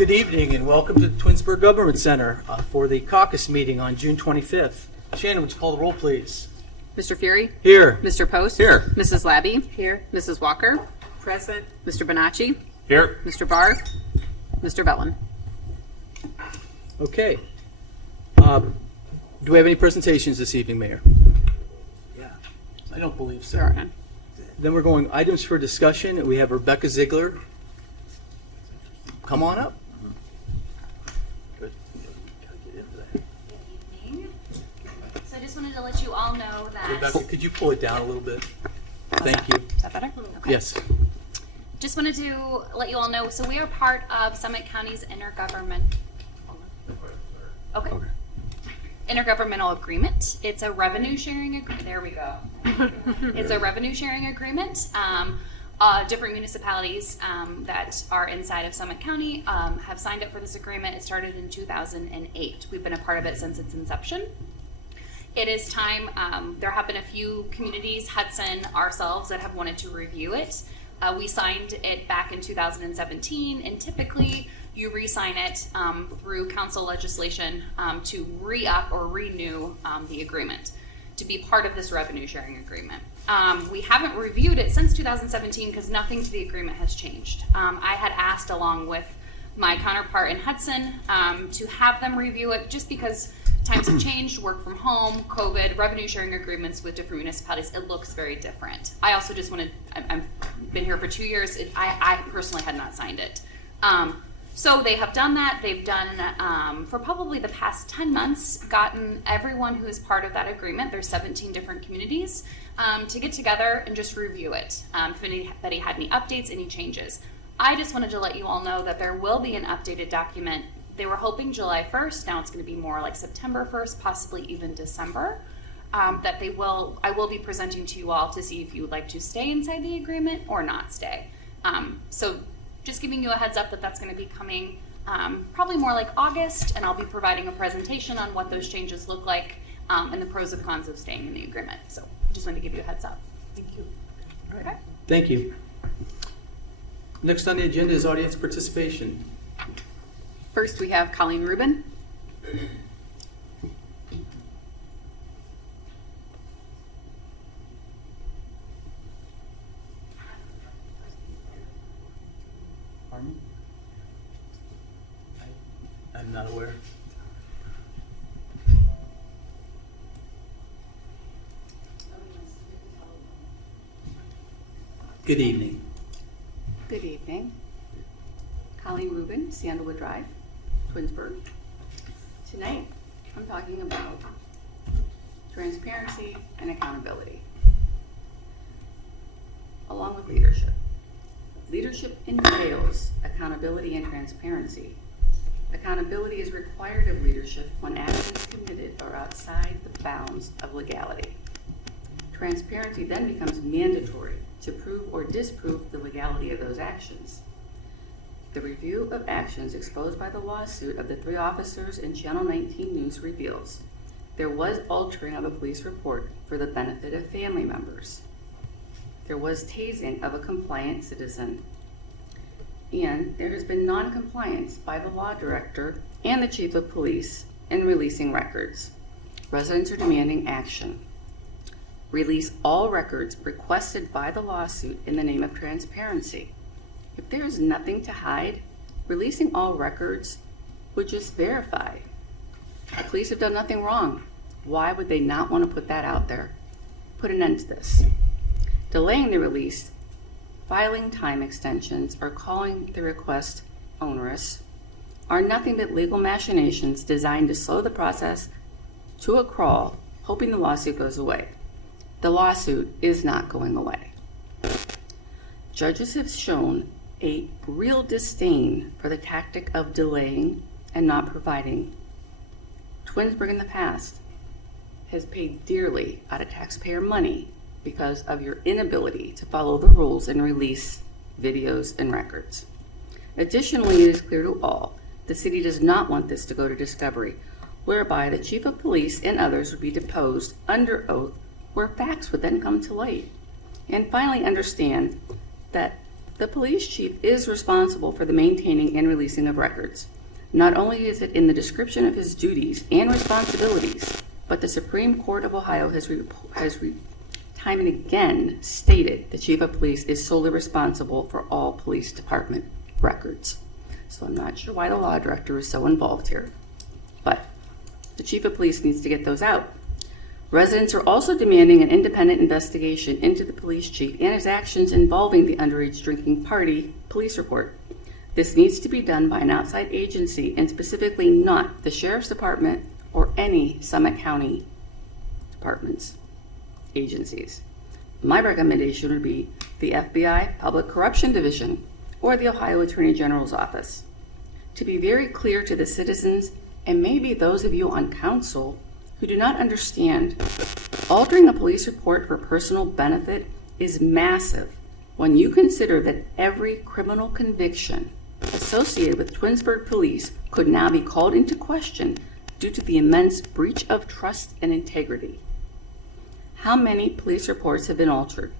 Good evening and welcome to the Twinsburg Government Center for the Caucus meeting on June 25th. Shannon, would you call the roll, please? Mr. Fury? Here. Mr. Post? Here. Mrs. Labby? Here. Mrs. Walker? Present. Mr. Bonacci? Here. Mr. Barr? Mr. Bellin? Okay. Do we have any presentations this evening, Mayor? Yeah. I don't believe There are none. Then we're going items for discussion. We have Rebecca Ziegler. Come on up. Good. Gotta get into that. Good evening. So I just wanted to let you all know that. Rebecca, could you pull it down a little bit? Thank you. Is that better? Okay. Yes. Just wanted to let you all know. So we are part of Summit County's intergovernmental agreement. It's a revenue sharing agreement. There we go. It's a revenue sharing agreement. Different municipalities that are inside of Summit County have signed up for this agreement. It started in 2008. We've been a part of it since its inception. It is time. There have been a few communities, Hudson, ourselves, that have wanted to review it. We signed it back in 2017, and typically you re-sign it through council legislation to re-up or renew the agreement to be part of this revenue sharing agreement. We haven't reviewed it since 2017 because nothing to the agreement has changed. I had asked, along with my counterpart in Hudson, to have them review it just because times have changed, work from home, COVID, revenue sharing agreements with different municipalities. It looks very different. I also just wanted, I've been here for 2 years. I personally had not signed it. So they have done that. They've done, for probably the past 10 months, gotten everyone who is part of that agreement, there's 17 different communities, to get together and just review it. If anybody had any updates, any changes. I just wanted to let you all know that there will be an updated document. They were hoping July 1st. Now it's going to be more like September 1st, possibly even December. That I will be presenting to you all to see if you would like to stay inside the agreement or not stay. So just giving you a heads up that that's going to be coming probably more like August, and I'll be providing a presentation on what those changes look like and the pros and cons of staying in the agreement. So just wanted to give you a heads up. Thank you. Okay. Thank you. Next on the agenda is audience participation. First, we have Colleen Rubin. Pardon? I'm not aware. Good evening. Good evening. Colleen Rubin, Sandalwood Drive, Twinsburg. Tonight, I'm talking about transparency and accountability, along with leadership. Leadership entails accountability and transparency. Accountability is required of leadership when actions committed are outside the bounds of legality. Transparency then becomes mandatory to prove or disprove the legality of those actions. The review of actions exposed by the lawsuit of the 3 officers in Channel 19 News reveals there was altering of a police report for the benefit of family members. There was tasing of a compliant citizen, and there has been non-compliance by the law director and the chief of police in releasing records. Residents are demanding action. Release all records requested by the lawsuit in the name of transparency. If there is nothing to hide, releasing all records would just verify. The police have done nothing wrong. Why would they not want to put that out there? Put an end to this. Delaying the release, filing time extensions, or calling the request onerous are nothing but legal machinations designed to slow the process to a crawl, hoping the lawsuit goes away. The lawsuit is not going away. Judges have shown a real disdain for the tactic of delaying and not providing. Twinsburg in the past has paid dearly out of taxpayer money because of your inability to follow the rules and release videos and records. Additionally, it is clear to all the city does not want this to go to discovery, whereby the chief of police and others would be deposed under oath, where facts would then come to light. And finally, understand that The police chief is responsible for the maintaining and releasing of records. Not only is it in the description of his duties and responsibilities, but the Supreme Court of Ohio has time and again stated the chief of police is solely responsible for all police department records. So I'm not sure why the law director is so involved here, but the chief of police needs to get those out. Residents are also demanding an independent investigation into the police chief and his actions involving the underage drinking party police report. This needs to be done by an outside agency and specifically not the Sheriff's Department or any Summit County departments, agencies. My recommendation would be the FBI Public Corruption Division or the Ohio Attorney General's Office. To be very clear to the citizens and maybe those of you on council who do not understand, altering a police report for personal benefit is massive when you consider that every criminal conviction associated with Twinsburg police could now be called into question due to the immense breach of trust and integrity. How many police reports have been altered?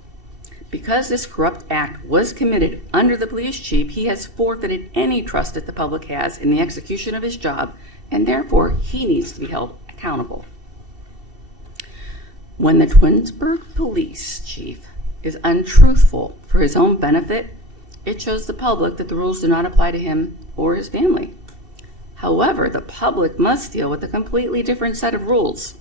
Because this corrupt act was committed under the police chief, he has forfeited any trust that the public has in the execution of his job, and therefore he needs to be held accountable. When the Twinsburg police chief is untruthful for his own benefit, it shows the public that the rules do not apply to him or his family. However, the public must deal with a completely different set of rules.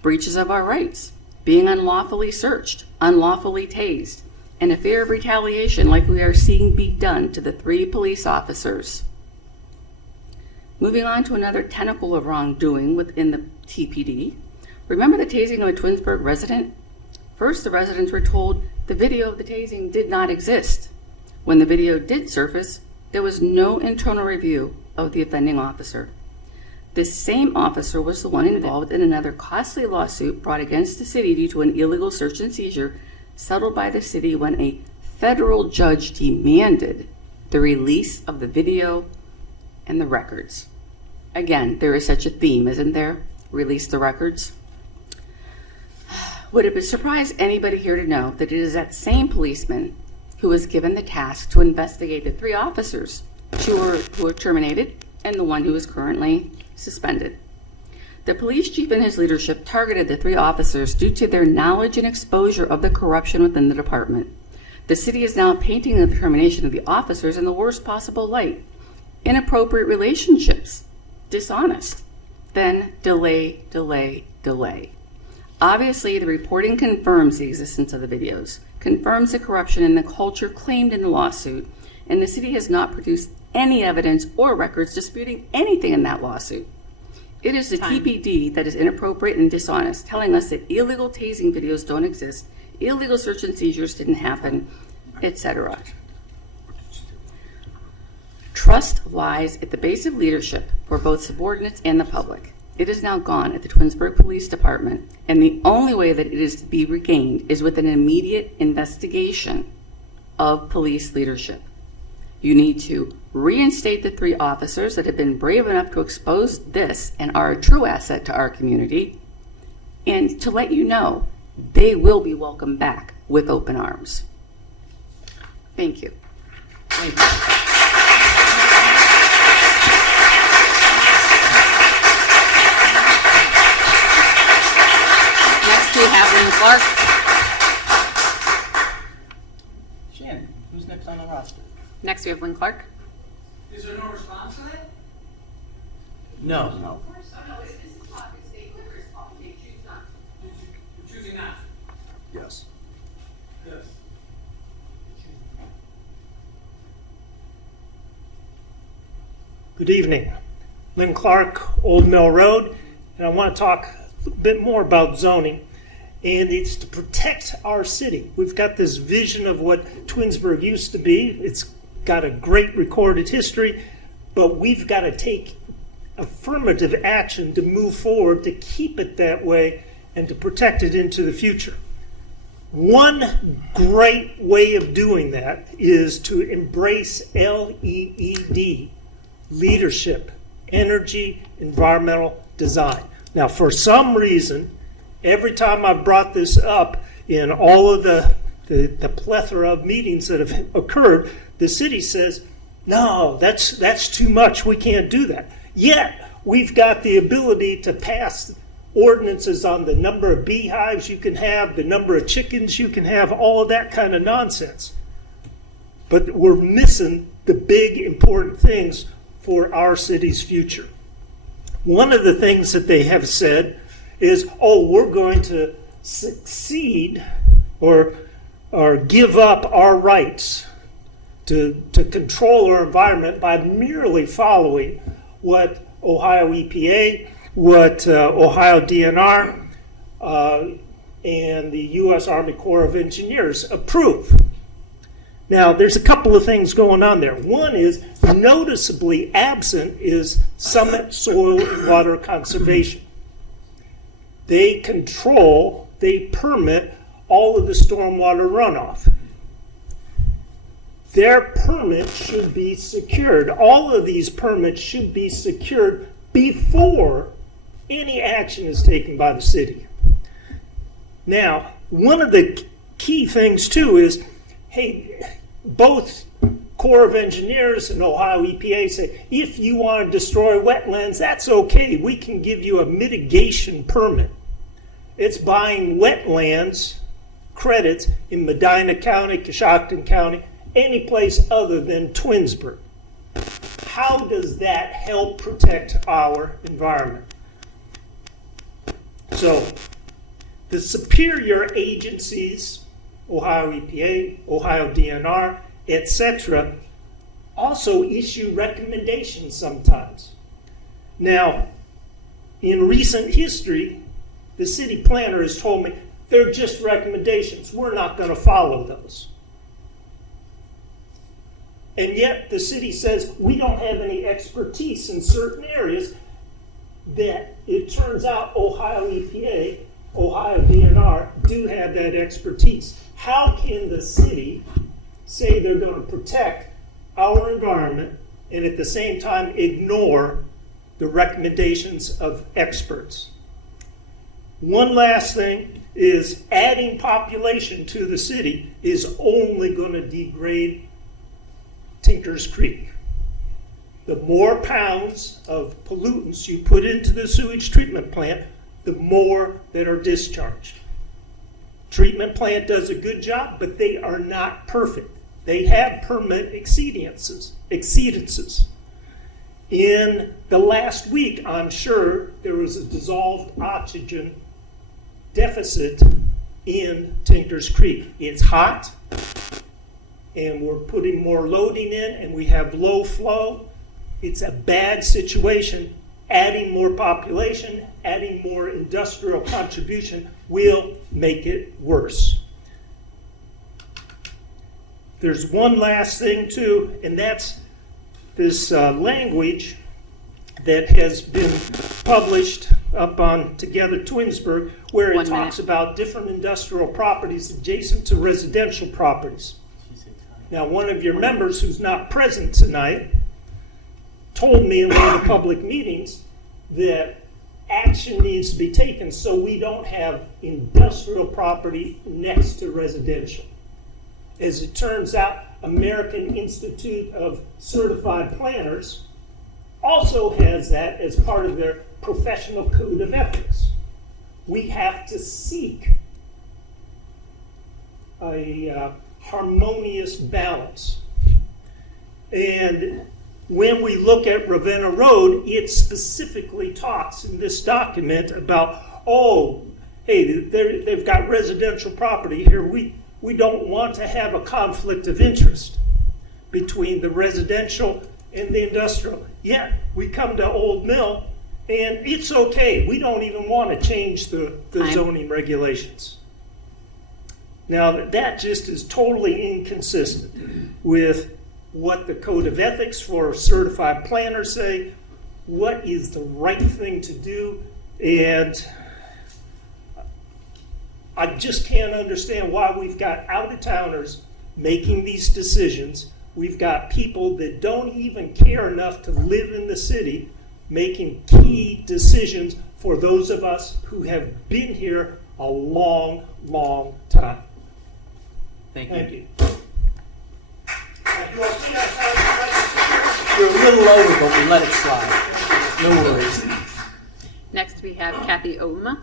Breaches of our rights, being unlawfully searched, unlawfully tased, and a fear of retaliation like we are seeing be done to the 3 police officers. Moving on to another tentacle of wrongdoing within the TPD. Remember the tasing of a Twinsburg resident? First, the residents were told the video of the tasing did not exist. When the video did surface, there was no internal review of the offending officer. This same officer was the one involved in another costly lawsuit brought against the city due to an illegal search and seizure settled by the city when a federal judge demanded the release of the video and the records. Again, there is such a theme, isn't there? Release the records. Would it surprise anybody here to know that it is that same policeman who was given the task to investigate the 3 officers who were terminated and the one who is currently suspended? The police chief and his leadership targeted the 3 officers due to their knowledge and exposure of the corruption within the department. The city is now painting the termination of the officers in the worst possible light. Inappropriate relationships, dishonest, then delay, delay, delay. Obviously, the reporting confirms the existence of the videos, confirms the corruption and the culture claimed in the lawsuit, and the city has not produced any evidence or records disputing anything in that lawsuit. It is the TPD that is inappropriate and dishonest, telling us that illegal tasing videos don't exist, illegal search and seizures didn't happen, etc. Trust lies at the base of leadership for both subordinates and the public. It is now gone at the Twinsburg Police Department, and the only way that it is to be regained is with an immediate investigation of police leadership. You need to reinstate the 3 officers that have been brave enough to expose this and are a true asset to our community, and to let you know they will be welcomed back with open arms. Thank you. Thank you. Next we have Lynn Clark. Shannon, who's next on the roster? Next we have Lynn Clark. Is there no response to that? No. No, this is Caucus. They could respond. They choose not. You're choosing not. Yes. Yes. Good evening. Lynn Clark, Old Mill Road, and I want to talk a bit more about zoning, and it's to protect our city. We've got this vision of what Twinsburg used to be. It's got a great recorded history, but we've got to take affirmative action to move forward to keep it that way and to protect it into the future. One great way of doing that is to embrace LEED, leadership, energy, environmental design. Now, for some reason, every time I've brought this up in all of the the plethora of meetings that have occurred, the city says, no, that's too much. We can't do that. Yet, we've got the ability to pass ordinances on the number of beehives you can have, the number of chickens you can have, all of that kind of nonsense. But we're missing the big important things for our city's future. One of the things that they have said is, oh, we're going to succeed or give up our rights to control our environment by merely following what Ohio EPA, what Ohio DNR, and the U.S. Army Corps of Engineers approve. Now, there's a couple of things going on there. One is noticeably absent is Summit Soil and Water Conservation. They permit all of the stormwater runoff. Their permit should be secured. All of these permits should be secured before any action is taken by the city. Now, one of the key things too is, hey, both Corps of Engineers and Ohio EPA say, if you want to destroy wetlands, that's okay. We can give you a mitigation permit. It's buying wetlands credits in Medina County, Coshocton County, any place other than Twinsburg. How does that help protect our environment? So, the superior agencies, Ohio EPA, Ohio DNR, etc., also issue recommendations sometimes. Now, in recent history, the city planner has told me they're just recommendations. We're not going to follow those. And yet the city says we don't have any expertise in certain areas that it turns out Ohio EPA, Ohio DNR do have that expertise. How can the city say they're going to protect our environment and at the same time ignore the recommendations of experts? One last thing is adding population to the city is only going to degrade Tinker's Creek. The more pounds of pollutants you put into the sewage treatment plant, the more that are discharged. Treatment plant does a good job, but they are not perfect. They have permit exceedances. In the last week, I'm sure there was a dissolved oxygen deficit in Tinker's Creek. It's hot, and we're putting more loading in, and we have low flow. It's a bad situation. Adding more population, adding more industrial contribution will make it worse. There's one last thing too, and that's this language that has been published up on Together Twinsburg, where it talks about different industrial properties adjacent to residential properties. Now, one of your members who's not present tonight told me in one of the public meetings that action needs to be taken so we don't have industrial property next to residential. As it turns out, American Institute of Certified Planners also has that as part of their professional code of ethics. We have to seek a harmonious balance. And when we look at Ravenna Road, it specifically talks in this document about, oh, hey, they've got residential property here. We don't want to have a conflict of interest between the residential and the industrial. Yet, we come to Old Mill, and it's okay. We don't even want to change the zoning regulations. Now, that just is totally inconsistent with what the Code of Ethics for certified planners say, what is the right thing to do, and I just can't understand why we've got out-of-towners making these decisions. We've got people that don't even care enough to live in the city making key decisions for those of us who have been here a long, long time. Thank you. Thank you. You all see outside? You're a little lower, but we let it slide. No worries. Next, we have Kathy Ouma.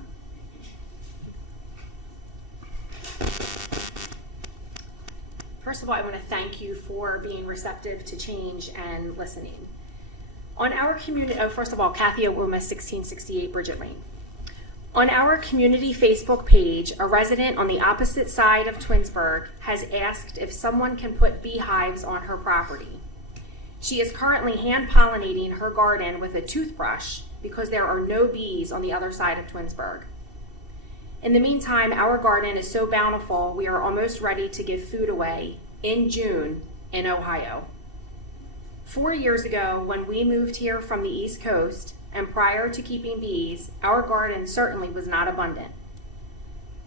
First of all, I want to thank you for being receptive to change and listening. On our community, first of all, Kathy Ouma, 1668 Bridget Lane. On our community Facebook page, a resident on the opposite side of Twinsburg has asked if someone can put beehives on her property. She is currently hand pollinating her garden with a toothbrush because there are no bees on the other side of Twinsburg. In the meantime, our garden is so bountiful, we are almost ready to give food away in June in Ohio. 4 years ago, when we moved here from the East Coast, and prior to keeping bees, our garden certainly was not abundant.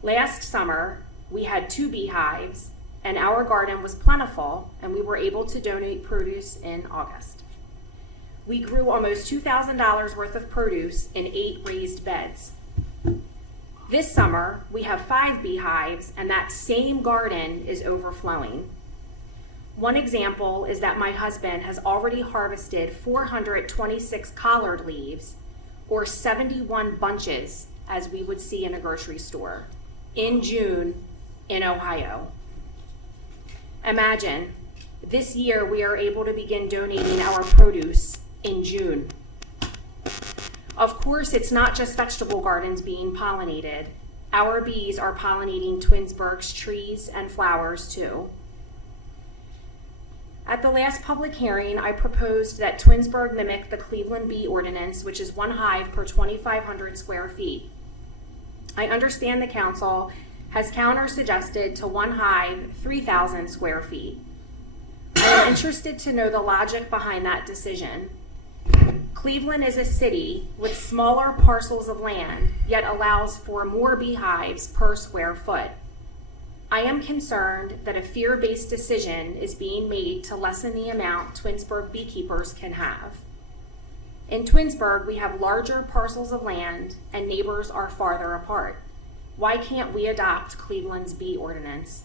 Last summer, we had 2 beehives, and our garden was plentiful, and we were able to donate produce in August. We grew almost $2,000 worth of produce in 8 raised beds. This summer, we have 5 beehives, and that same garden is overflowing. One example is that my husband has already harvested 426 collard leaves, or 71 bunches, as we would see in a grocery store, in June in Ohio. Imagine, this year we are able to begin donating our produce in June. Of course, it's not just vegetable gardens being pollinated. Our bees are pollinating Twinsburg's trees and flowers too. At the last public hearing, I proposed that Twinsburg mimic the Cleveland bee ordinance, which is 1 hive per 2,500 square feet. I understand the council has counter-suggested to 1 hive 3,000 square feet. I am interested to know the logic behind that decision. Cleveland is a city with smaller parcels of land, yet allows for more beehives per square foot. I am concerned that a fear-based decision is being made to lessen the amount Twinsburg beekeepers can have. In Twinsburg, we have larger parcels of land and neighbors are farther apart. Why can't we adopt Cleveland's bee ordinance?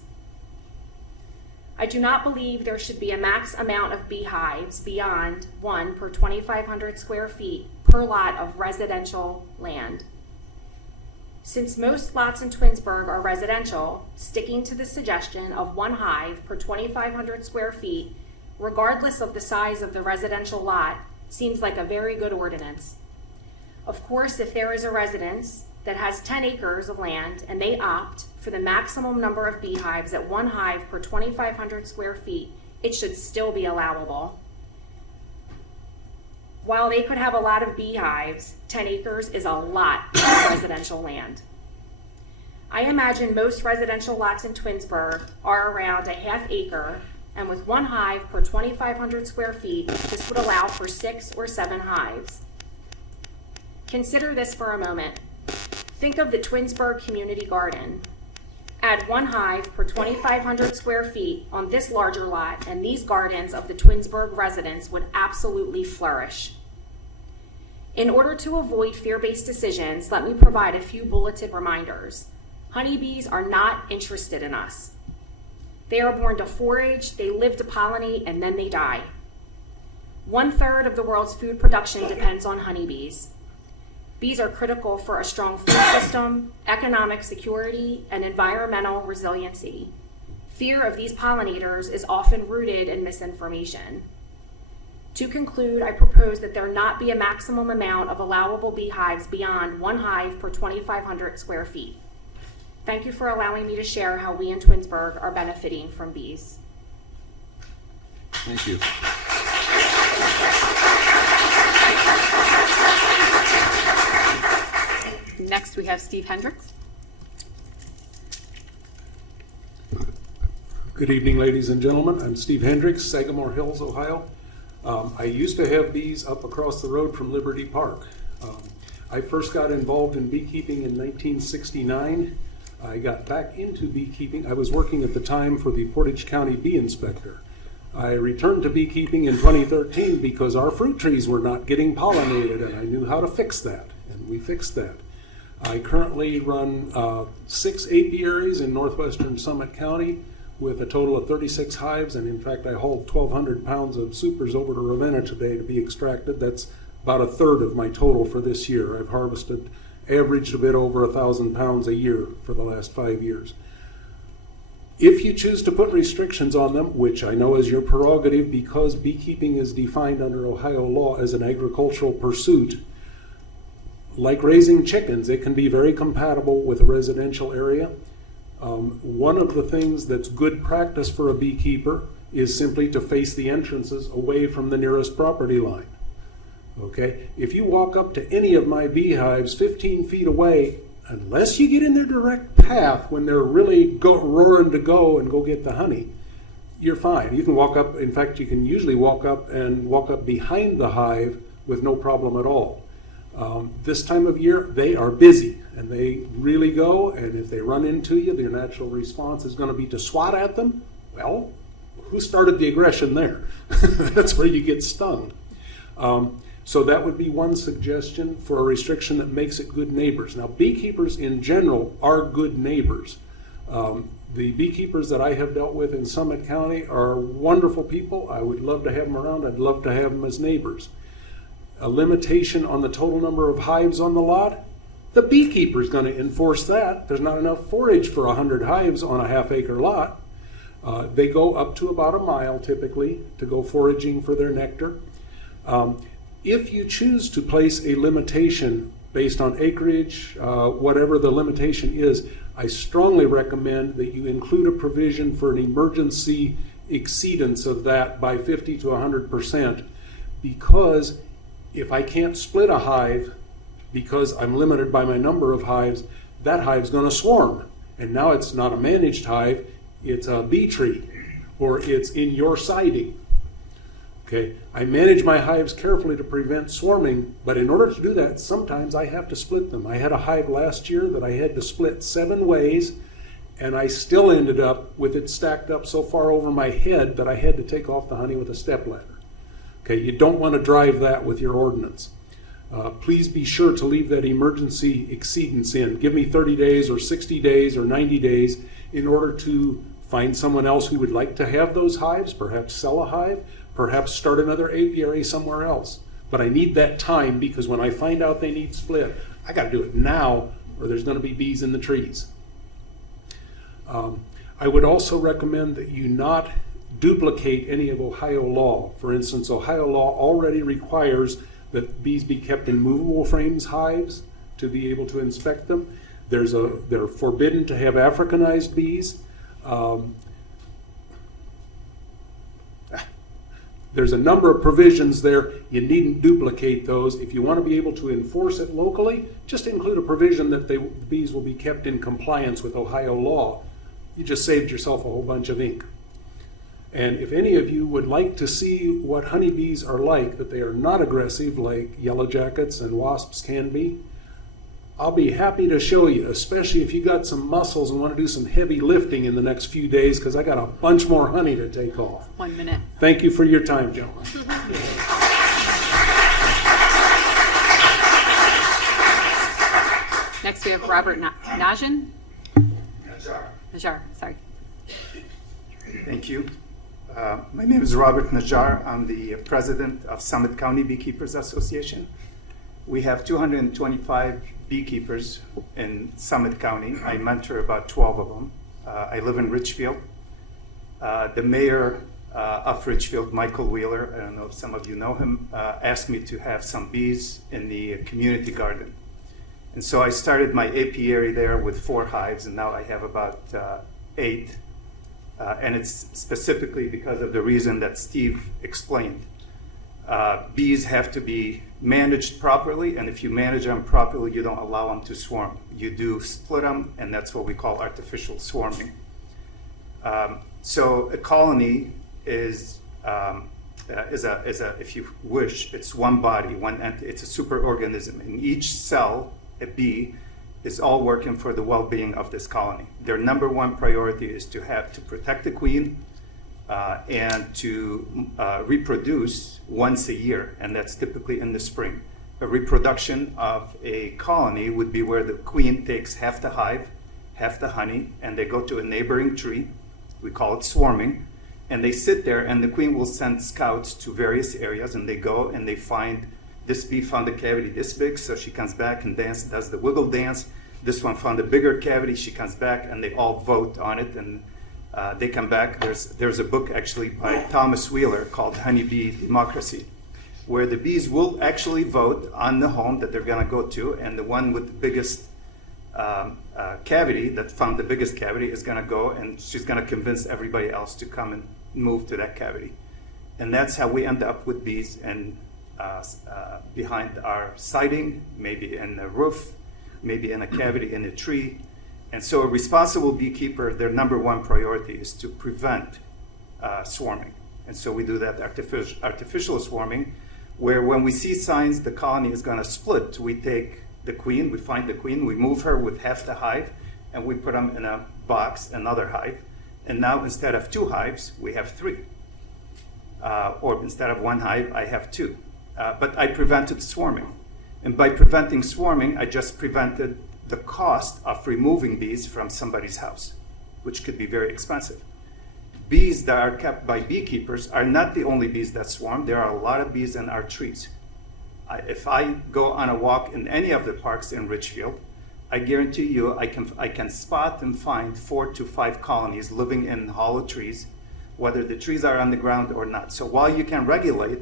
I do not believe there should be a max amount of beehives beyond 1 per 2,500 square feet per lot of residential land. Since most lots in Twinsburg are residential, sticking to the suggestion of 1 hive per 2,500 square feet, regardless of the size of the residential lot, seems like a very good ordinance. Of course, if there is a residence that has 10 acres of land and they opt for the maximum number of beehives at 1 hive per 2,500 square feet, it should still be allowable. While they could have a lot of beehives, 10 acres is a lot of residential land. I imagine most residential lots in Twinsburg are around a ½ acre, and with 1 hive per 2,500 square feet, this would allow for 6 or 7 hives. Consider this for a moment. Think of the Twinsburg Community Garden. Add 1 hive per 2,500 square feet on this larger lot, and these gardens of the Twinsburg residents would absolutely flourish. In order to avoid fear-based decisions, let me provide a few bulleted reminders. Honeybees are not interested in us. They are born to forage, they live to pollinate, and then they die. 1/3 of the world's food production depends on honeybees. Bees are critical for a strong food system, economic security, and environmental resiliency. Fear of these pollinators is often rooted in misinformation. To conclude, I propose that there not be a maximum amount of allowable beehives beyond 1 hive per 2,500 square feet. Thank you for allowing me to share how we in Twinsburg are benefiting from bees. Thank you. Next, we have Steve Hendricks. Good evening, ladies and gentlemen. I'm Steve Hendricks, Sagamore Hills, Ohio. I used to have bees up across the road from Liberty Park. I first got involved in beekeeping in 1969. I got back into beekeeping. I was working at the time for the Portage County Bee Inspector. I returned to beekeeping in 2013 because our fruit trees were not getting pollinated, and I knew how to fix that, and we fixed that. I currently run 6 apiaries in northwestern Summit County. with a total of 36 hives, and in fact I hauled 1,200 pounds of supers over to Ravenna today to be extracted. That's about a third of my total for this year. I've harvested, averaged a bit over 1,000 pounds a year for the last 5 years. If you choose to put restrictions on them, which I know is your prerogative because beekeeping is defined under Ohio law as an agricultural pursuit, like raising chickens, it can be very compatible with a residential area. One of the things that's good practice for a beekeeper is simply to face the entrances away from the nearest property line. Okay? If you walk up to any of my beehives 15 feet away, unless you get in their direct path when they're really roaring to go and go get the honey, you're fine. You can walk up, in fact, you can usually walk up behind the hive with no problem at all. This time of year, they are busy and they really go, and if they run into you, their natural response is going to be to swat at them. Well, who started the aggression there? That's where you get stung. So that would be one suggestion for a restriction that makes it good neighbors. Now, beekeepers in general are good neighbors. The beekeepers that I have dealt with in Summit County are wonderful people. I would love to have them around. I'd love to have them as neighbors. A limitation on the total number of hives on the lot, the beekeeper is going to enforce that. There's not enough forage for 100 hives on a half-acre lot. They go up to about a mile typically to go foraging for their nectar. If you choose to place a limitation based on acreage, whatever the limitation is, I strongly recommend that you include a provision for an emergency exceedance of that by 50 to 100%, because if I can't split a hive because I'm limited by my number of hives, that hive's going to swarm. And now it's not a managed hive, it's a bee tree, or it's in your siding. Okay, I manage my hives carefully to prevent swarming, but in order to do that, sometimes I have to split them. I had a hive last year that I had to split 7 ways, and I still ended up with it stacked up so far over my head that I had to take off the honey with a stepladder. Okay, you don't want to drive that with your ordinance. Please be sure to leave that emergency exceedance in. Give me 30 days or 60 days or 90 days in order to find someone else who would like to have those hives, perhaps sell a hive, perhaps start another apiary somewhere else. But I need that time, because when I find out they need split, I got to do it now or there's going to be bees in the trees. I would also recommend that you not duplicate any of Ohio law. For instance, Ohio law already requires that bees be kept in movable frames hives to be able to inspect them. They're forbidden to have Africanized bees. There's a number of provisions there. You needn't duplicate those. If you want to be able to enforce it locally, just include a provision that the bees will be kept in compliance with Ohio law. You just saved yourself a whole bunch of ink. And if any of you would like to see what honeybees are like, that they are not aggressive like yellow jackets and wasps can be, I'll be happy to show you, especially if you got some muscles and want to do some heavy lifting in the next few days, because I got a bunch more honey to take off. 1 minute. Thank you for your time, gentlemen. Next we have Robert Najjar. Najjar, sorry. Thank you. My name is Robert Najjar. I'm the president of Summit County Beekeepers Association. We have 225 beekeepers in Summit County. I mentor about 12 of them. I live in Richfield. The mayor of Richfield, Michael Wheeler, I don't know if some of you know him, asked me to have some bees in the community garden. And so I started my apiary there with 4 hives, and now I have about 8. And it's specifically because of the reason that Steve explained. Bees have to be managed properly, and if you manage them properly, you don't allow them to swarm. You do split them, and that's what we call artificial swarming. So a colony is if you wish, it's one body, one entity. It's a superorganism. In each cell, a bee is all working for the well-being of this colony. Their number one priority is to protect the queen and to reproduce once a year, and that's typically in the spring. A reproduction of a colony would be where the queen takes half the hive, half the honey, and they go to a neighboring tree, We call it swarming. And they sit there, and the queen will send scouts to various areas, and they go and they find this bee found a cavity this big, so she comes back and does the wiggle dance. This one found a bigger cavity, she comes back, and they all vote on it, and they come back. There's a book actually by Thomas Wheeler called Honeybee Democracy, where the bees will actually vote on the home that they're going to go to, and the one with the biggest cavity, that found the biggest cavity, is going to go, and she's going to convince everybody else to come and move to that cavity. And that's how we end up with bees and behind our siding, maybe in the roof, maybe in a cavity in a tree. And so a responsible beekeeper, their number one priority is to prevent swarming. And so we do that artificial swarming, where when we see signs the colony is going to split, we take the queen, we find the queen, we move her with half the hive, and we put them in a box, another hive. And now instead of 2 hives, we have 3. Or instead of 1 hive, I have 2. But I prevented swarming. And by preventing swarming, I just prevented the cost of removing bees from somebody's house, which could be very expensive. Bees that are kept by beekeepers are not the only bees that swarm. There are a lot of bees in our trees. If I go on a walk in any of the parks in Richfield, I guarantee you I can spot and find 4 to 5 colonies living in hollow trees, whether the trees are on the ground or not. So while you can regulate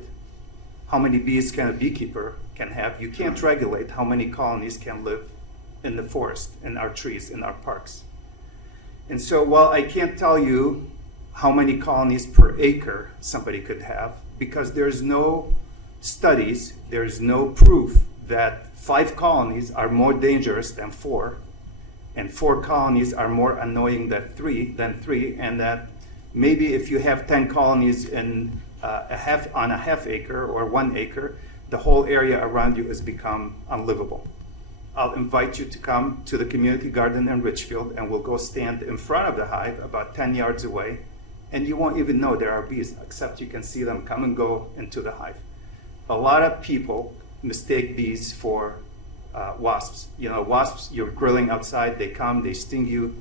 how many bees can a beekeeper can have, you can't regulate how many colonies can live in the forest, in our trees, in our parks. And so while I can't tell you how many colonies per acre somebody could have, because there's no studies, there's no proof that 5 colonies are more dangerous than 4, and 4 colonies are more annoying than 3, and that maybe if you have 10 colonies in on a half acre or 1 acre, the whole area around you has become unlivable. I'll invite you to come to the community garden in Richfield, and we'll go stand in front of the hive about 10 yards away, and you won't even know there are bees, except you can see them come and go into the hive. A lot of people mistake bees for wasps. You know, wasps, you're grilling outside, they come, they sting you,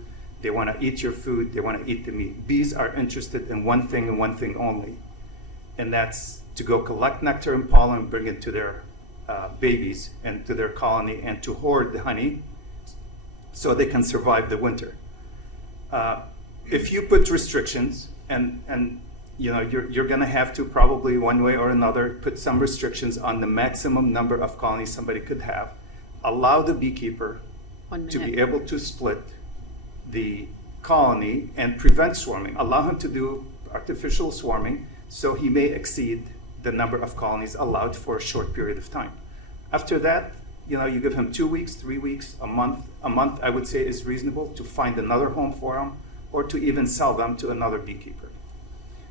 they want to eat your food, they want to eat the meat. Bees are interested in one thing and one thing only, and that's to go collect nectar and pollen and bring it to their babies and to their colony, and to hoard the honey so they can survive the winter. If you put restrictions, and you know, you're going to have to probably one way or another put some restrictions on the maximum number of colonies somebody could have, allow the beekeeper 1 to minute. be able to split the colony and prevent swarming. Allow him to do artificial swarming so he may exceed the number of colonies allowed for a short period of time. After that, you know, you give him 2 weeks, 3 weeks, a month. A month, I would say, is reasonable to find another home for him, or to even sell them to another beekeeper.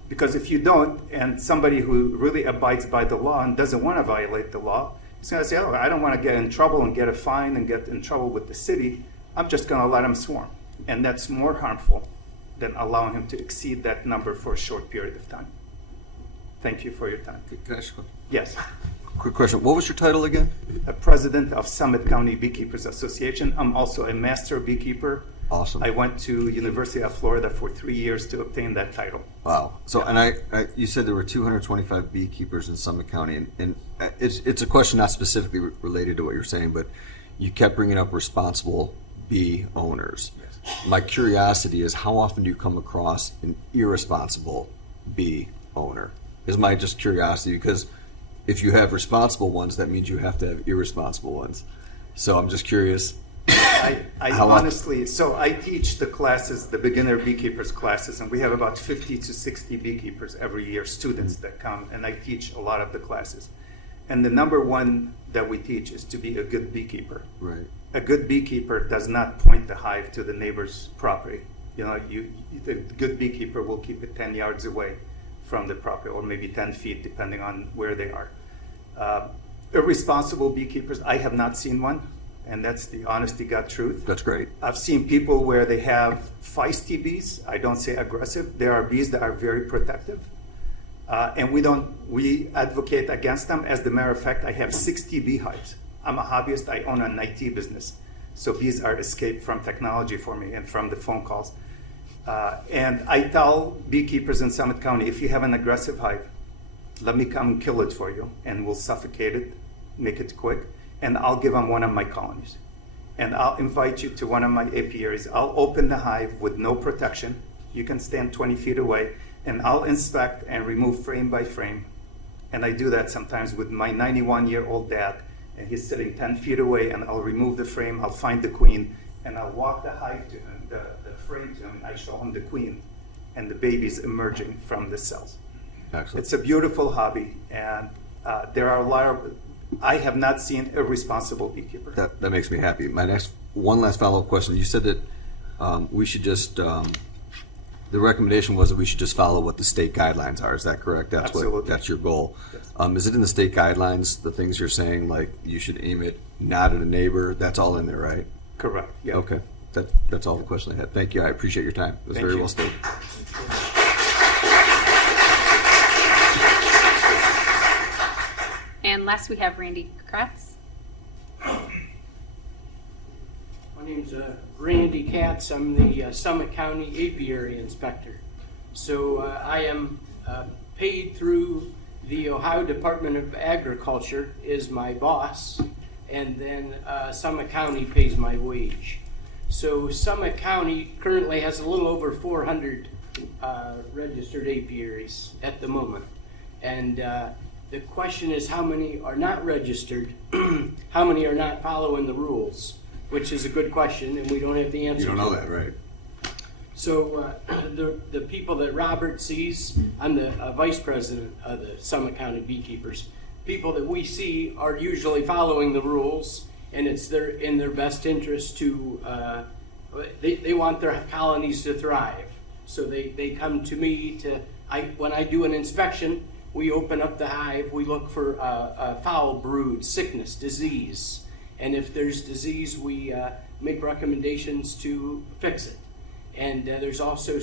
Because if you don't, and somebody who really abides by the law and doesn't want to violate the law, he's going to say, oh, I don't want to get in trouble and get a fine and get in trouble with the city. I'm just going to let him swarm. And that's more harmful than allowing him to exceed that number for a short period of time. Thank you for your time. Can I ask you Yes. a quick question? What was your title again? President of Summit County Beekeepers Association. I'm also a master beekeeper. Awesome. I went to University of Florida for 3 years to obtain that title. Wow. So, and I you said there were 225 beekeepers in Summit County, and it's a question not specifically related to what you're saying, but you kept bringing up responsible bee owners. Yes. My curiosity is, how often do you come across an irresponsible bee owner? Is my just curiosity, because if you have responsible ones, that means you have to have irresponsible ones. So I'm just curious. I How often? honestly, so I teach the classes, the beginner beekeepers classes, and we have about 50 to 60 beekeepers every year, students that come, and I teach a lot of the classes. And the number one that we teach is to be a good beekeeper. Right. A good beekeeper does not point the hive to the neighbor's property. You know, the good beekeeper will keep it 10 yards away from the property, or maybe 10 feet, depending on where they are. Irresponsible beekeepers, I have not seen one. And that's the honest to God truth. That's great. I've seen people where they have feisty bees. I don't say aggressive. There are bees that are very protective. And we advocate against them. As a matter of fact, I have 60 beehives. I'm a hobbyist. I own an IT business. So bees are escaped from technology for me and from the phone calls. And I tell beekeepers in Summit County, if you have an aggressive hive, let me come kill it for you, and we'll suffocate it, make it quick, and I'll give them one of my colonies. And I'll invite you to one of my apiaries. I'll open the hive with no protection. You can stand 20 feet away, and I'll inspect and remove frame by frame. And I do that sometimes with my 91-year-old dad, and he's sitting 10 feet away, and I'll remove the frame, I'll find the queen, and I'll walk the hive to him, the frame to him, and I show him the queen and the babies emerging from the cells. Excellent. It's a beautiful hobby, and there are a lot of, I have not seen a irresponsible beekeeper. That makes me happy. One last follow-up question. You said that we should just, the recommendation was that we should just follow what the state guidelines are. Is that correct? Absolutely. That's your goal. Yes. Is it in the state guidelines, the things you're saying, like you should aim it not at a neighbor? That's all in there, right? Correct, yeah. Okay. That's all the question I had. Thank you. I appreciate your time. It was Thank very you. well stated. And last we have Randy Kratz. My name's Randy Katz. I'm the Summit County Apiary Inspector. So I am paid through the Ohio Department of Agriculture is my boss, and then Summit County pays my wage. So Summit County currently has a little over 400 registered apiaries at the moment. And the question is how many are not registered, how many are not following the rules, which is a good question, and we don't have the answer. You don't know that, right? So the people that Robert sees, I'm the vice president of the Summit County Beekeepers. People that we see are usually following the rules, and it's in their best interest to, they want their colonies to thrive. So they come to me when I do an inspection, we open up the hive, we look for foul brood, sickness, disease. And if there's disease, we make recommendations to fix it. And there's also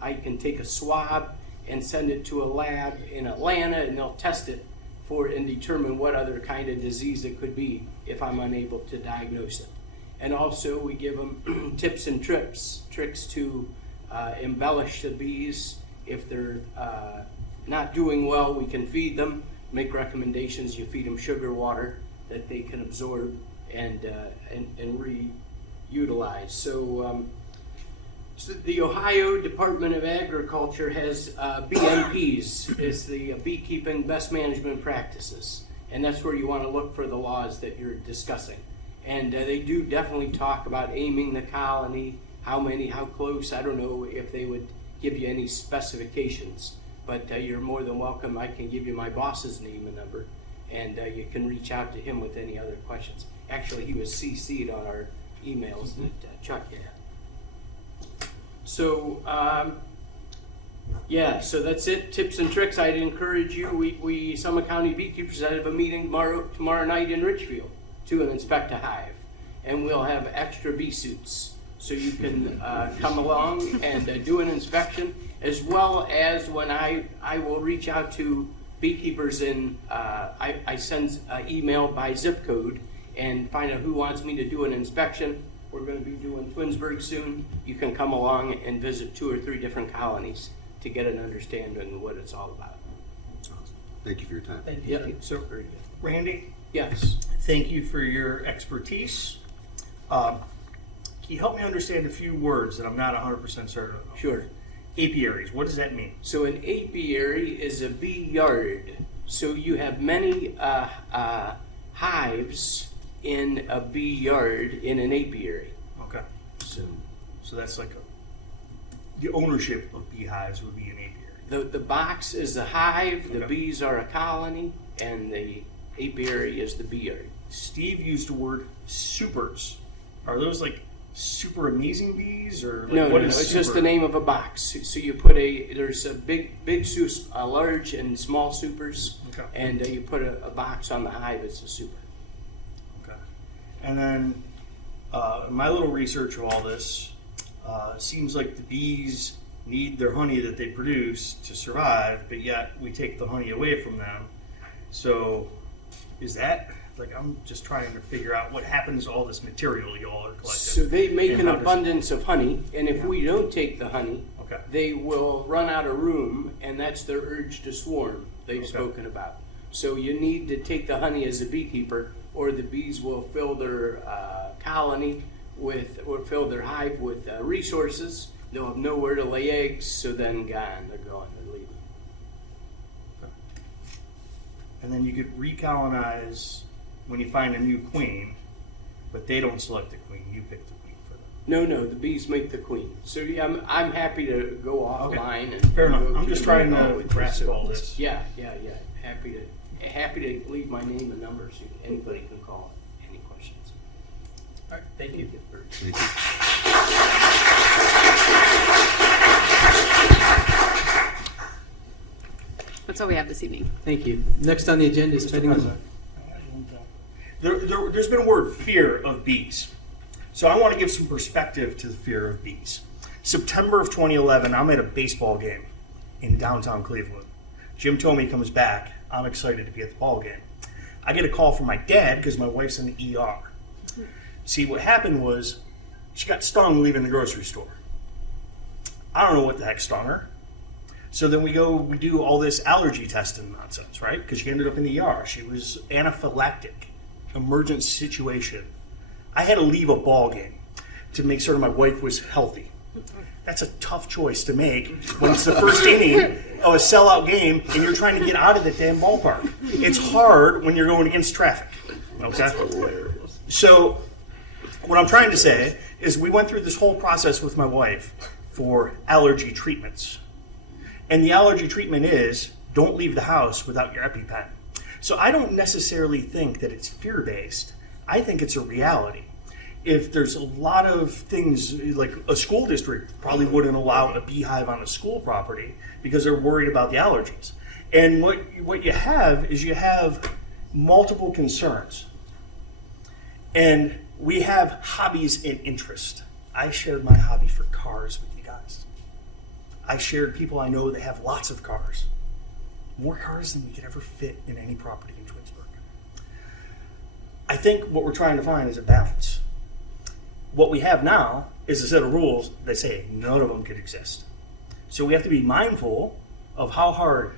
I can take a swab and send it to a lab in Atlanta, and they'll test it and determine what other kind of disease it could be if I'm unable to diagnose it. And also we give them tips and tricks to embellish the bees. If they're not doing well, we can feed them, make recommendations. You feed them sugar water that they can absorb and reutilize. So the Ohio Department of Agriculture has BMPs, is the Beekeeping Best Management Practices, and that's where you want to look for the laws that you're discussing. And they do definitely talk about aiming the colony, how many, how close. I don't know if they would give you any specifications, but you're more than welcome. I can give you my boss's name and number, and you can reach out to him with any other questions. Actually, he was CC'd on our emails that Chuck had. So, so that's it. Tips and tricks. I'd encourage you. We Summit County Beekeepers have a meeting tomorrow night in Richfield to inspect a hive, and we'll have extra bee suits, so you can come along and do an inspection, as well as when I will reach out to beekeepers I send an email by zip code and find out who wants me to do an inspection. We're going to be doing Twinsburg soon. You can come along and visit 2 or 3 different colonies to get an understanding of what it's all about. Thank you for your time. Thank you. Yeah, so very good. Randy, Yes. thank you for your expertise. Can you help me understand a few words that I'm not 100% certain of? Sure. Apiaries, what does that mean? So an apiary is a bee yard. So you have many hives in a bee yard in an apiary. Okay. So that's like the ownership of beehives would be an apiary. The box is a hive, the bees are a colony, and the apiary is the bee yard. Steve used the word supers. Are those like super amazing bees, or like No, what no, is it's just super? the name of a box. So you put there's a big large and small supers, Okay. and you put a box on the hive, it's a super. Okay. And then my little research of all this seems like the bees need their honey that they produce to survive, but yet we take the honey away from them. So is that Like, I'm just trying to figure out what happens to all this material y'all are collecting. So they make And an how does- abundance of honey, and if we don't take the honey, Okay. they will run out of room, and that's their urge to swarm they've Okay. spoken about. So you need to take the honey as a beekeeper, or the bees will fill their colony with, or fill their hive with resources. They'll have nowhere to lay eggs, so then gone, they're gone, they're leaving. And then you could recolonize when you find a new queen, but they don't select the queen, you pick the queen for them. No, the bees make the queen. So yeah, I'm happy to go offline and Fair enough. go I'm to just the trying call to with grasp you. all this. Yeah. Happy to leave my name and number so anybody can call any questions. All right, thank you. That's all we have this evening. Thank you. Next on the agenda is pending. There's been a word, fear of bees. So I want to give some perspective to the fear of bees. September of 2011, I'm at a baseball game in downtown Cleveland. Jim Tomey comes back. I'm excited to be at the ball game. I get a call from my dad because my wife's in the ER. See, what happened was she got stung leaving the grocery store. I don't know what the heck stung her. So then we do all this allergy testing nonsense, right? Because she ended up in the ER. She was anaphylactic, emergent situation. I had to leave a ball game to make sure my wife was healthy. That's a tough choice to make when it's the first inning of a sellout game and you're trying to get out of the damn ballpark. It's hard when you're going against traffic. Okay? So what I'm trying to say is we went through this whole process with my wife for allergy treatments. And the allergy treatment is don't leave the house without your EpiPen. So I don't necessarily think that it's fear-based. I think it's a reality. If there's a lot of things, like a school district probably wouldn't allow a beehive on a school property because they're worried about the allergies. And what you have is you have multiple concerns. And we have hobbies and interest. I shared my hobby for cars with you guys. I shared people I know that have lots of cars. More cars than we could ever fit in any property in Twinsburg. I think what we're trying to find is a balance. What we have now is a set of rules that say none of them could exist. So we have to be mindful of how hard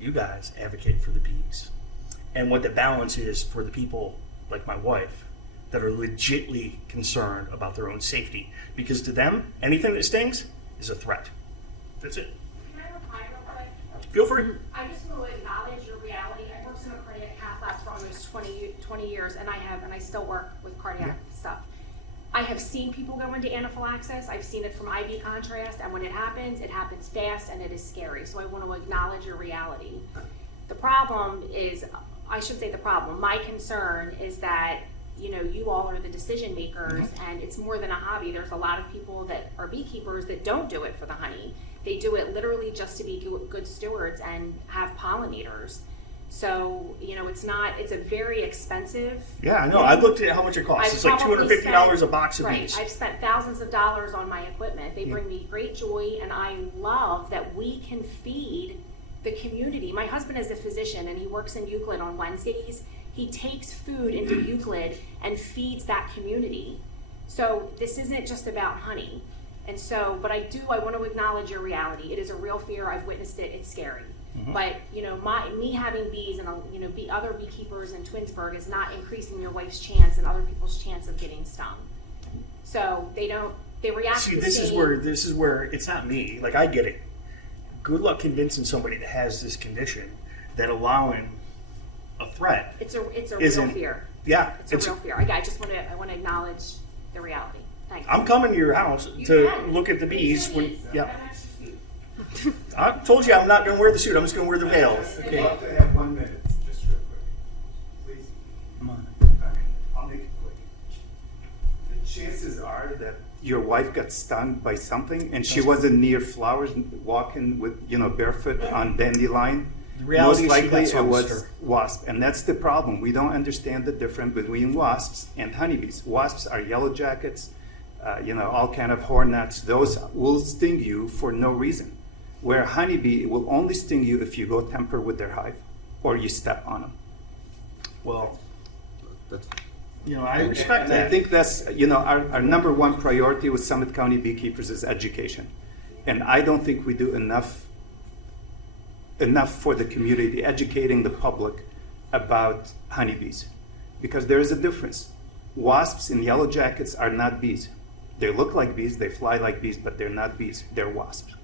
you guys advocate for the bees and what the balance is for the people like my wife that are legitly concerned about their own safety. Because to them, anything that stings is a threat. That's it. Can I reply real quick? Feel free. I just want to acknowledge your reality. I worked in a cardiac cath lab for almost 20 years, and I still work with cardiac stuff. I have seen people go into anaphylaxis. I've seen it from IV contrast, and when it happens fast, and it is scary. So I want to acknowledge your reality. The problem is, I should say the problem, my concern is that, you all are the decision makers, and it's more than a hobby. There's a lot of people that are beekeepers that don't do it for the honey. They do it literally just to be good stewards and have pollinators. So, it's a very expensive. Yeah, I know. I've looked at how much it costs. It's like $250 a box of bees. Right. I've spent thousands of dollars on my equipment. They bring me great joy, and I love that we can feed the community. My husband is a physician, and he works in Euclid on Wednesdays. He takes food into Euclid and feeds that community. So this isn't just about honey. And so, but I want to acknowledge your reality. It is a real fear. I've witnessed it. It's scary. But me having bees and other beekeepers in Twinsburg is not increasing your wife's chance and other people's chance of getting stung. So they react. See, this is where it's not me. Like, I get it. Good luck convincing somebody that has this condition that allowing a threat. It's a real fear. Yeah, it's a real fear. I want to acknowledge the reality. Thanks. I'm coming to your house to look at the bees. I told you I'm not going to wear the suit. I'm just going to wear the veil. Okay. I'd love to have 1 minute, just real quick. Please. Come on. I'll make it quick. The chances are that your wife got stung by something and she wasn't near flowers walking with, barefoot on dandelion. The reality Most is she likely got it was stung. wasp. And that's the problem. We don't understand the difference between wasps and honeybees. Wasps are yellow jackets, all kind of hornets. Those will sting you for no reason. Where a honeybee will only sting you if you go tamper with their hive or you step on them. Well, That's I respect And that. I think that's, our number one priority with Summit County beekeepers is education. And I don't think we do enough for the community, educating the public about honeybees. Because there is a difference. Wasps and yellow jackets are not bees. They look like bees, they fly like bees, but they're not bees, they're wasps.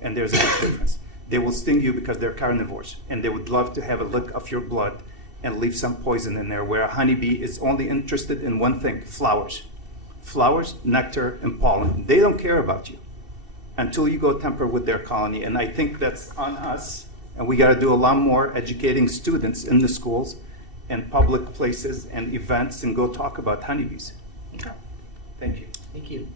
And there's a big difference. They will sting you because they're carnivores, and they would love to have a lick of your blood and leave some poison in there, where a honeybee is only interested in one thing: flowers. Flowers, nectar, and pollen. They don't care about you until you go tamper with their colony. And I think that's on us, and we got to do a lot more educating students in the schools and public places and events, and go talk about honeybees. Thank you. Thank you.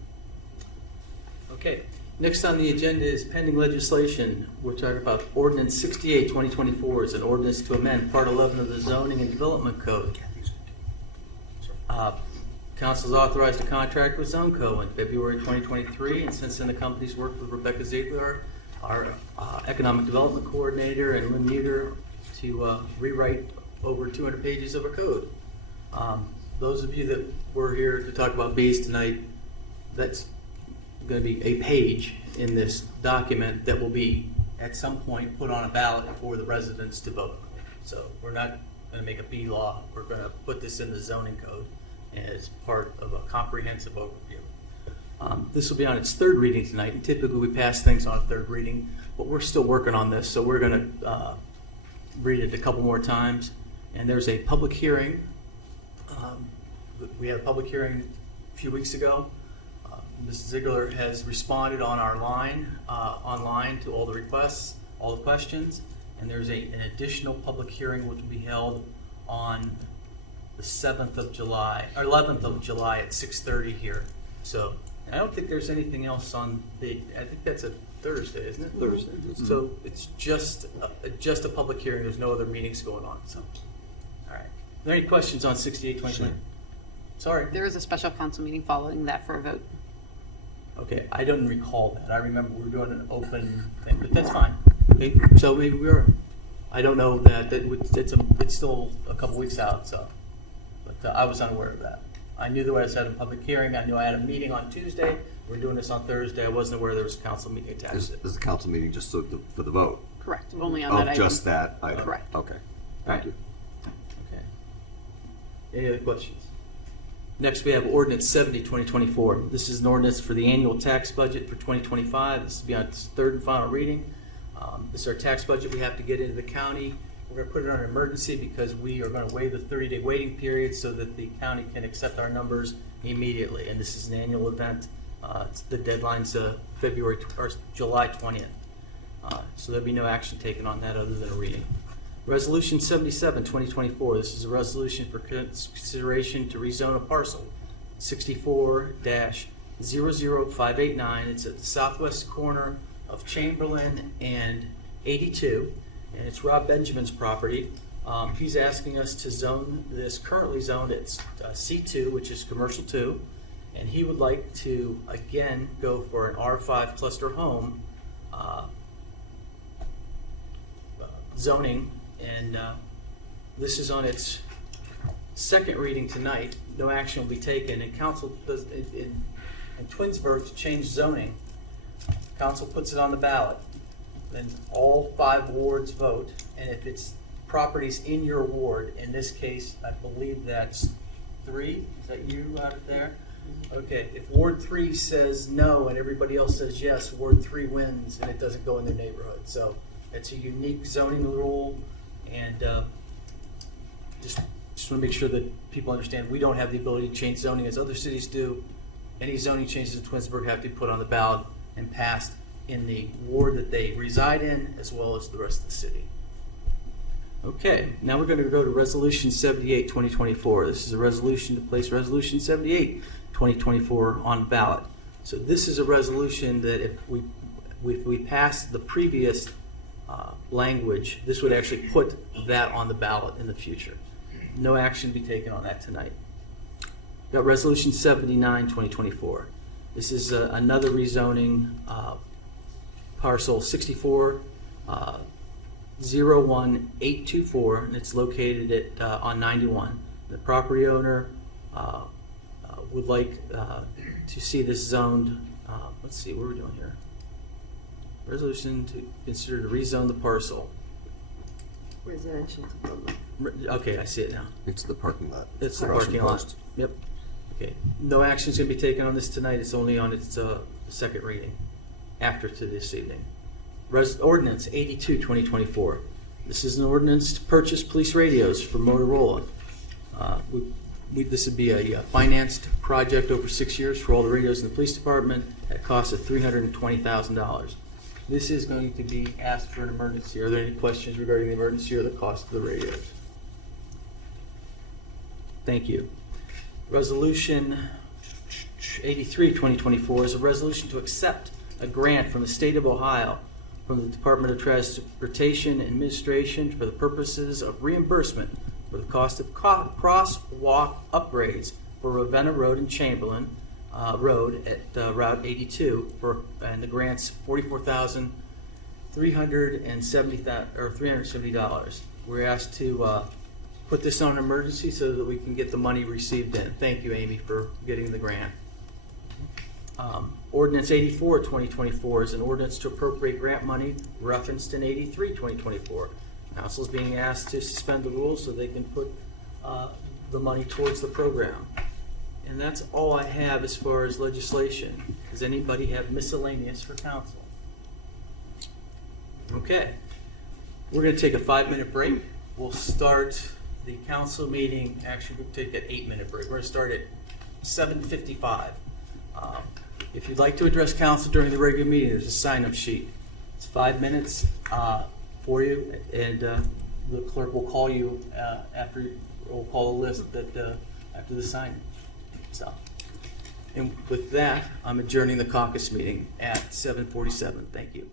Okay, next on the agenda is pending legislation. We're talking about Ordinance 68, 2024. It's an ordinance to amend Part 11 of the Zoning and Development Code. Council's authorized a contract with ZoneCo in February 2023, and since then the company's worked with Rebecca Ziegler, our Economic Development Coordinator, and Lynn Muter to rewrite over 200 pages of a code. Those of you that were here to talk about bees tonight, that's going to be a page in this document that will be at some point put on a ballot for the residents to vote. So we're not going to make a bee law. We're going to put this in the zoning code as part of a comprehensive overview. This will be on its third reading tonight, and typically we pass things on a third reading, but we're still working on this, so we're going to read it a couple more times. And there's a public hearing. We had a public hearing a few weeks ago. Ms. Ziegler has responded on our line, online to all the requests, all the questions, and there's an additional public hearing which will be held on the 7th of July, or 11th of July at 6:30 here. So I don't think there's anything else on I think that's a Thursday, isn't it? Thursday. So it's just a public hearing. There's no other meetings going on. So, all right. Are there any questions on 68, 2020? Sorry. There is a special council meeting following that for a vote. Okay, I don't recall that. I remember we were doing an open thing, but that's fine. Okay, so we were. I don't know that it's still a couple weeks out. So, but I was unaware of that. I knew there was a public hearing. I knew I had a meeting on Tuesday. We're doing this on Thursday. I wasn't aware there was a council meeting attached. Is the council meeting just for the vote? Correct. Only on Of that item. just that item? Correct. Okay. Thank you. Okay. Any other questions? Next, we have Ordinance 70, 2024. This is an ordinance for the annual tax budget for 2025. This will be on its third and final reading. This is our tax budget we have to get into the county. We're going to put it on an emergency because we are going to waive the 30-day waiting period so that the county can accept our numbers immediately. And this is an annual event. The deadline's July 20th. So there'll be no action taken on that other than a reading. Resolution 77, 2024. This is a resolution for consideration to rezone a parcel, 64-00589. It's at the southwest corner of Chamberlain and 82, and it's Rob Benjamin's property. He's asking us to zone this, currently zoned at C2, which is commercial 2, and he would like to, again, go for an R5 cluster home zoning. And this is on its second reading tonight. No action will be taken. And council does in Twinsburg to change zoning. Council puts it on the ballot. Then all 5 wards vote. And if it's properties in your ward, in this case, I believe that's 3. Is that you out there? Okay. If Ward 3 says no and everybody else says yes, Ward 3 wins and it doesn't go in their neighborhood. So it's a unique zoning rule. And just want to make sure that people understand we don't have the ability to change zoning as other cities do. Any zoning changes in Twinsburg have to be put on the ballot and passed in the ward that they reside in, as well as the rest of the city. Okay, now we're going to go to Resolution 78, 2024. This is a resolution to place Resolution 78, 2024 on ballot. So this is a resolution that if we pass the previous language, this would actually put that on the ballot in the future. No action to be taken on that tonight. Got Resolution 79, 2024. This is another rezoning parcel 64-01824, and it's located at on 91. The property owner would like to see this zoned, let's see, what are we doing here? Resolution to consider to rezone the parcel. Residential development. Okay, I see it now. It's the parking lot. It's the Across parking from lot. Post. Yep. Okay. No action is going to be taken on this tonight. It's only on its second reading after to this evening. Ordinance 82, 2024. This is an ordinance to purchase police radios for Motorola. This would be a financed project over 6 years for all the radios in the police department at a cost of $320,000. This is going to be asked for an emergency. Are there any questions regarding the emergency or the cost of the radios? Thank you. Resolution 83, 2024 is a resolution to accept a grant from the state of Ohio from the Department of Transportation Administration for the purposes of reimbursement for the cost of crosswalk upgrades for Ravenna Road and Chamberlain Road at Route 82 and the grant's $44,370. We're asked to put this on emergency so that we can get the money received in. Thank you, Amy, for getting the grant. Ordinance 84, 2024 is an ordinance to appropriate grant money referenced in 83, 2024. Council is being asked to suspend the rules so they can put the money towards the program. And that's all I have as far as legislation. Does anybody have miscellaneous for council? Okay. We're going to take a 5-minute break. We'll start the council meeting. Actually, we'll take an 8-minute break. We're going to start at 7:55. If you'd like to address council during the regular meeting, there's a sign-up sheet. It's 5 minutes for you, and the clerk will call you after. We'll call a list that after the sign. So, and with that, I'm adjourning the caucus meeting at 7:47. Thank you.